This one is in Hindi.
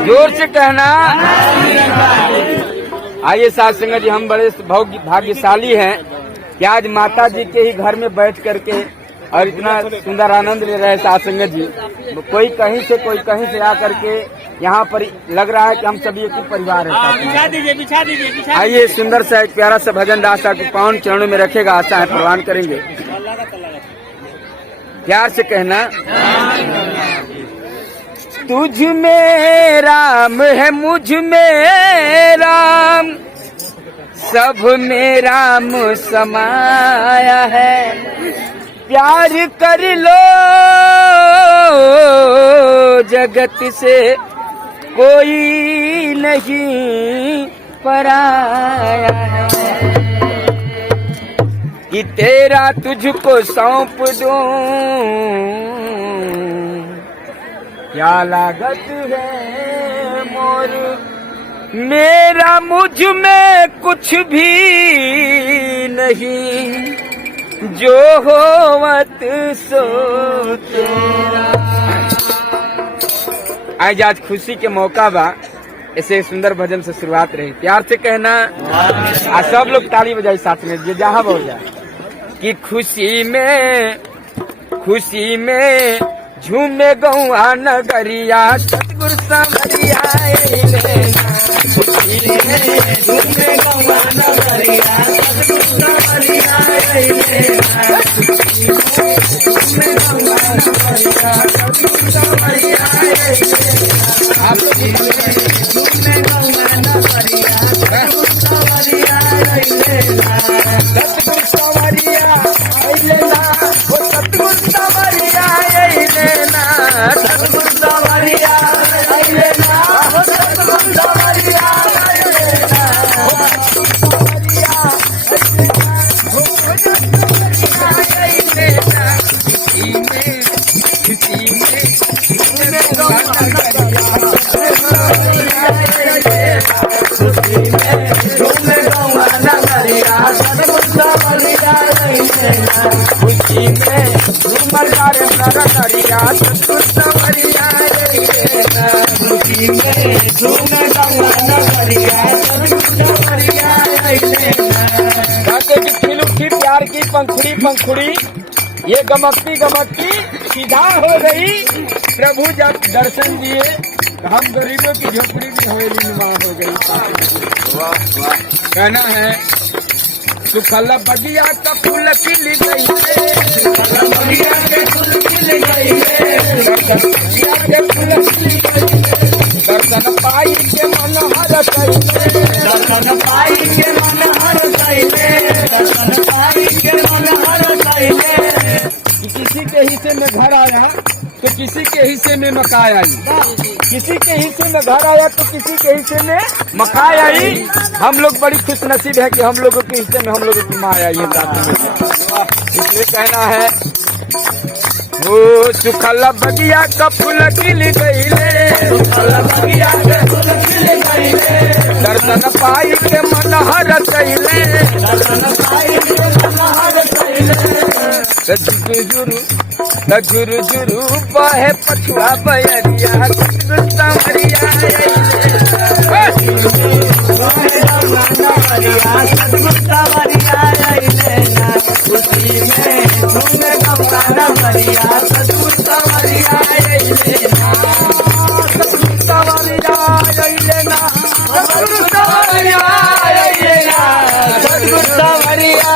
जोर से कहना। आइए साथ संगत जी, हम बड़े भाग्यशाली हैं कि आज माता जी के ही घर में बैठ करके और इतना सुंदर आनंद ले रहे हैं साथ संगत जी। कोई कहीं से आकर के यहाँ पर लग रहा है कि हम सभी एक ही परिवार है। बिछा दीजिए। आइए सुंदर सा एक प्यारा सा भजन दास आपके पावन चरणों में रखेगा, आशा है प्रवान करेंगे। प्यार से कहना। तुझ में राम है, मुझ में राम, सब में राम समाया है। प्यार कर लो जगत से कोई नहीं पराया है। कि तेरा तुझको सौंप दूं, क्या लागत है मोर, मेरा मुझ में कुछ भी नहीं, जो होवत सो तेरा। आज खुशी के मौका बा, ऐसे सुंदर भजन से शुरुआत रही। प्यार से कहना। आज सब लोग ताली बजाई साथ में, ये जहाँ हो जाए। कि खुशी में झूमे गौआ नगरिया, सतगुरु सांवरिया खुशी में झूमे गौआ नगरिया, सतगुरु सांवरिया झूमे गौआ नगरिया, सतगुरु सांवरिया झूमे गौआ नगरिया, सतगुरु सांवरिया सतगुरु सांवरिया लेना, वो सतगुरु सांवरिया लेना, सतगुरु सांवरिया लेना, वो सतगुरु सांवरिया लेना, प्यार की पंखुड़ी ये गमकती सीधा हो गई। प्रभु जब दर्शन दिए हम गरीबों की झोपड़ी में हवेली नुमा हो गई। कहना है सुखल बगिया का फूल खिल गई, बगिया के फूल खिल गई, दर्शन पाई के मन हर कैले, दर्शन पाई के मन हर कैले, दर्शन पाई के मन हर कैले। किसी के हिस्से में घर आया तो किसी के हिस्से में मकाई आई, किसी के हिस्से में घर आया तो किसी के हिस्से में मकाई आई। हम लोग बड़ी खुश नसीब है कि हम लोगों के हिस्से में हम लोगों की माँ आई है। इसलिए कहना है वो सुखल बगिया का फूल खिल गईले, सुखल बगिया के फूल खिल गईले, दर्शन पाई के मन हर कैले, दर्शन पाई के मन हर कैले। झुरु झुरु बहे पछुआ बयरिया, सतगुरु सांवरिया सतगुरु सांवरिया खुशी में झूमे गौआ नगरिया, सतगुरु सांवरिया सतगुरु सांवरिया लेना, सतगुरु सांवरिया लेना, सतगुरु सांवरिया